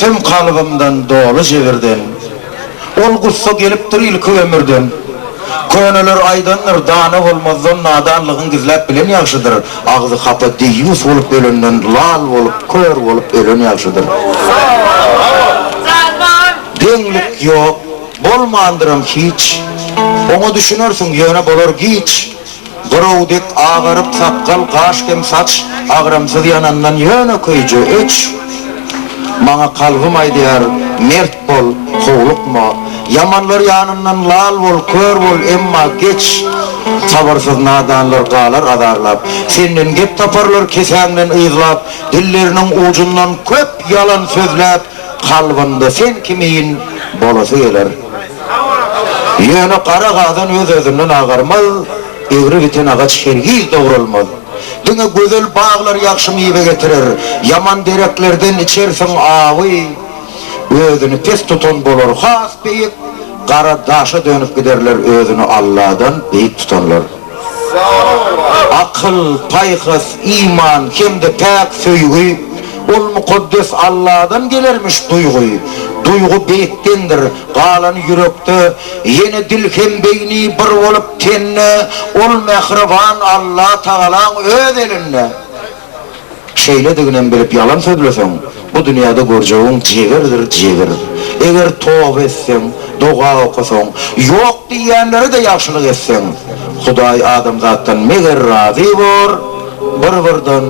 Görsem kalbimden dolu jebirden. Ol gussa gelipdir ilki ömürden. Köneler aydanlar dana olmazdan nadanlığın gizlep bilen yaxşıdır. Ağzı kapı deyus olup ölünden lal olup kör olup ölün yaxşıdır. Denglik yok, bolmandırım hiç. Onu düşünürsün yöne bolor hiç. Gırovdek ağırıp sapkal kaşkem saç ağrımsız yanandan yöne kıyıcı üç. Mana kalbim aydiyar mert bol, kovlukma. Yamanlar yanından lal bol, kör bol, emma geç. Sabırsız nadanlar qalar adarlap. Senden gep taparlar kesenden ıyızlap. Dillerinin ucundan köp yalan sözlap. Kalbinde sen kimin bolası gelir. Yöne kara qadan öz özünden ağarmaz. Eğri biten ağaç hergiz doğrulmaz. Dine güzel bağlar yakşı meyve getirir. Yaman dereklerden içersin ağı. Özünü tez tutan bolur has beyik. Kara daşa dönüp giderler özünü Allah'dan beyik tutanlar. Akıl, paykız, iman, hem de pek söygü. Ol mukaddes Allah'dan gelermiş duygu. Duygu beyiktendir, qalan yürekte. Yeni dil hem beyni bir olup tenne. Ol mehriban Allah Tağalan öz elinne. Şeyle deginen bilip yalan söylesen, bu dünyada göreceğin cevherdir cevher. Eğer tövbe etsen, dua okusan, yok diyenleri de yaxşılık etsen, Huday Adam zattan meğer razı var, bir-birden,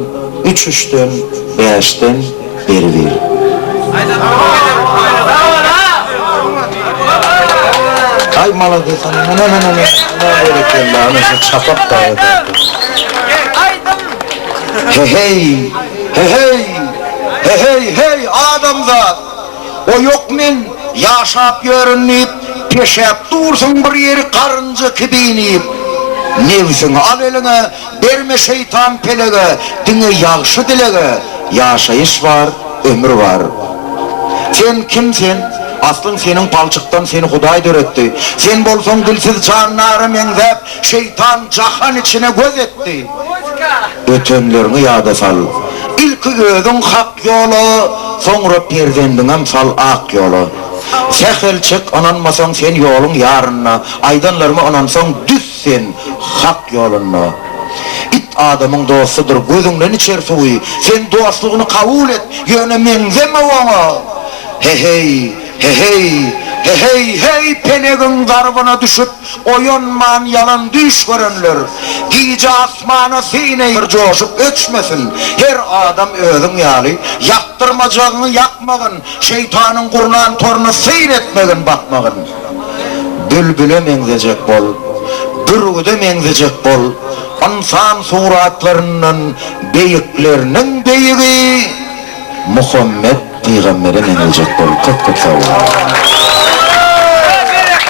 üç-üçten, beşten, bir-bir. Ay maladı sana, ne böyle anası çapak da eder. Hey, adamzat, o yok men yaşap görünüp, peşep dursun bir yeri karınca kibinip. Nevsin al eline, verme şeytan pelege, dine yaxşı dilege, yaşayış var, ömür var. Sen kimsin? Aslın senin palçıktan seni Huday döretti. Sen bolson dilsiz canları menzep, şeytan cahan içine göz etti. Ötönlerini yada sal. İlki gözün hak yolu, sonra perzendinem sal ak yolu. Sehel çık onanmasan sen yolun yarınna, aydanlarımı onansan düz sen hak yolunna. İt adamın dostudur, gözünden içer suyu. Sen dostluğunu kabul et, yöne menzeme ona. Hey, penegin darbına düşüp oyunman yalan düş görünler. Giyici asmanı sineyir coşup öçmesin. Her adam özün yali, yaktırmacağını yakmağın, şeytanın kurnan torunu seyretmegin bakmağın. Bülbüle menzecek bol, bürgüde menzecek bol, insan suratlarının beyiklerinin beyiği Muhammed Peygamber'e menilecek bol. Çok sağ olun.